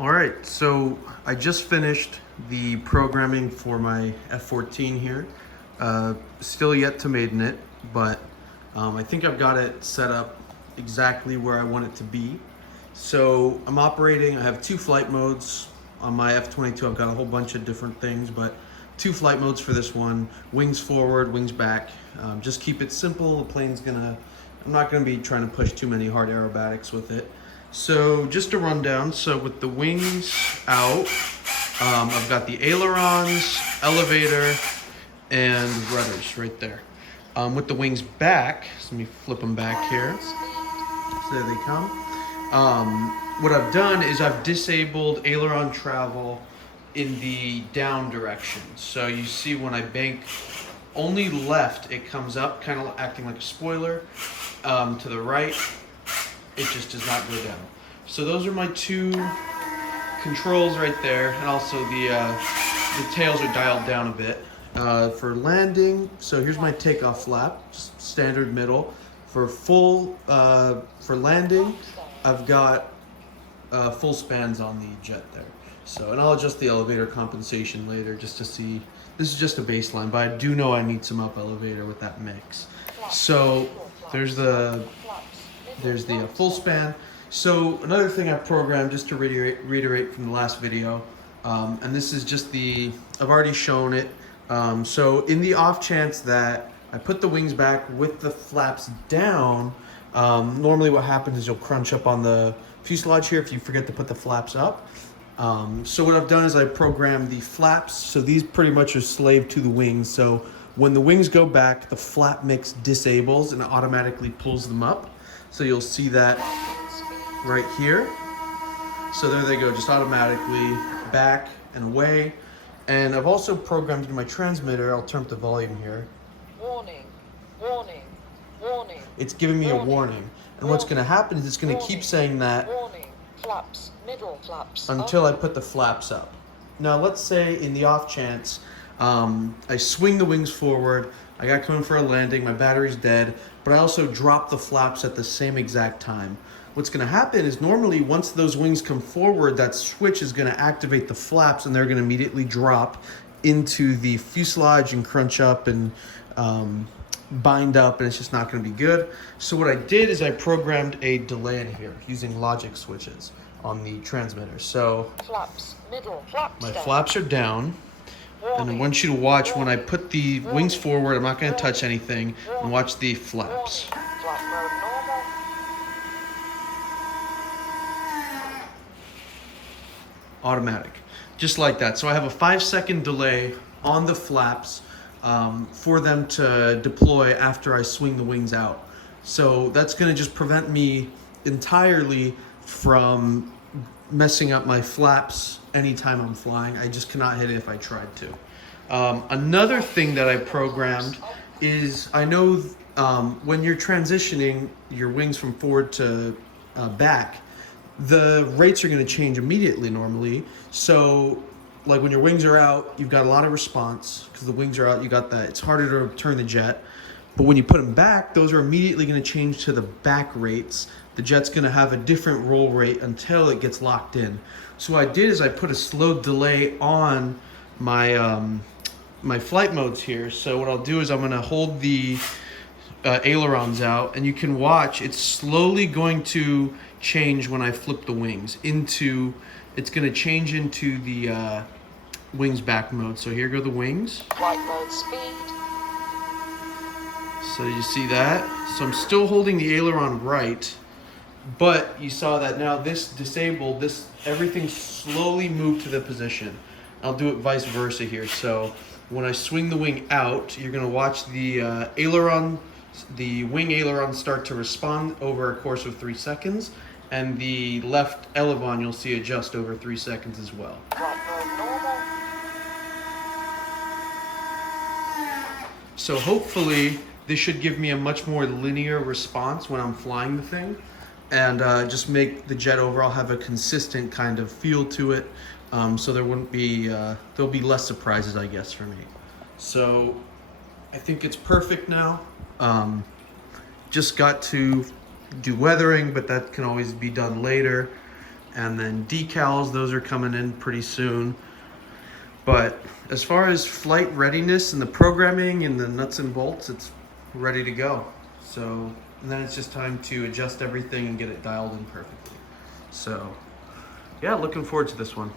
All right, so I just finished the programming for my F14 here. Still yet to maiden it, but I think I've got it set up exactly where I want it to be. So I'm operating, I have two flight modes on my F22. I've got a whole bunch of different things, but two flight modes for this one: wings forward, wings back. Just keep it simple. I'm not gonna be trying to push too many hard aerobatics with it. So just a rundown. So with the wings out, I've got the ailerons, elevator, and rudders right there. With the wings back, so let me flip them back here. So there they come. What I've done is I've disabled aileron travel in the down direction. So you see when I bank only left, it comes up, kind of acting like a spoiler. To the right, it just does not go down. So those are my two controls right there, and also the tails are dialed down a bit. For landing, so here's my takeoff flap, just standard middle. For landing, I've got full spans on the jet there. So, and I'll adjust the elevator compensation later just to see. This is just a baseline, but I do know I need some up elevator with that mix. So there's the full span. So another thing I programmed, just to reiterate from the last video, and this is just I've already shown it. So in the off chance that I put the wings back with the flaps down, normally what happens is you'll crunch up on the fuselage here if you forget to put the flaps up. So what I've done is I programmed the flaps, so these pretty much are slave to the wings. So when the wings go back, the flap mix disables and it automatically pulls them up. So you'll see that right here. So there they go, just automatically back and away. And I've also programmed in my transmitter, I'll turn up the volume here. Warning, warning, warning. It's giving me a warning. And what's gonna happen is it's gonna keep saying that warning, flaps, middle flaps, until I put the flaps up. Now let's say in the off chance, I swing the wings forward, I got coming for a landing, my battery's dead, but I also drop the flaps at the same exact time. What's gonna happen is normally once those wings come forward, that switch is gonna activate the flaps and they're gonna immediately drop into the fuselage and crunch up and bind up, and it's just not gonna be good. So what I did is I programmed a delay in here using logic switches on the transmitter. So flaps, middle flaps. My flaps are down. And I want you to watch when I put the wings forward, I'm not going to touch anything, and watch the flaps. Flight mode normal. Automatic. Just like that. So I have a 5-second delay on the flaps for them to deploy after I swing the wings out. So that's going to just prevent me entirely from messing up my flaps anytime I'm flying. I just cannot hit it if I tried to. Another thing that I programmed is, I know when you're transitioning your wings from forward to back, the rates are going to change immediately normally. So like when your wings are out, you've got a lot of response because the wings are out, you got that. It's harder to turn the jet. But when you put them back, those are immediately going to change to the back rates. The jet's going to have a different roll rate until it gets locked in. So what I did is I put a slow delay on my my flight modes here. So what I'll do is I'm going to hold the ailerons out, and you can watch it's slowly going to change when I flip the wings into, it's going to change into the wings back mode. So here go the wings. Flight mode speed. So you see that? So I'm still holding the aileron right, but you saw that now this disabled, everything slowly moved to the position. I'll do it vice versa here. So when I swing the wing out, you're gonna watch the wing aileron start to respond over a course of 3 seconds, and the left elevon you'll see adjust over 3 seconds as well. Flight mode normal. So hopefully this should give me a much more linear response when I'm flying the thing, and just make the jet overall have a consistent kind of feel to it. So there wouldn't be, there'll be less surprises, I guess, for me. So I think it's perfect now. Just got to do weathering, but that can always be done later. And then decals, those are coming in pretty soon. But as far as flight readiness and the programming and the nuts and bolts, it's ready to go. So, and then it's just time to adjust everything and get it dialed in perfectly. So, yeah, looking forward to this one.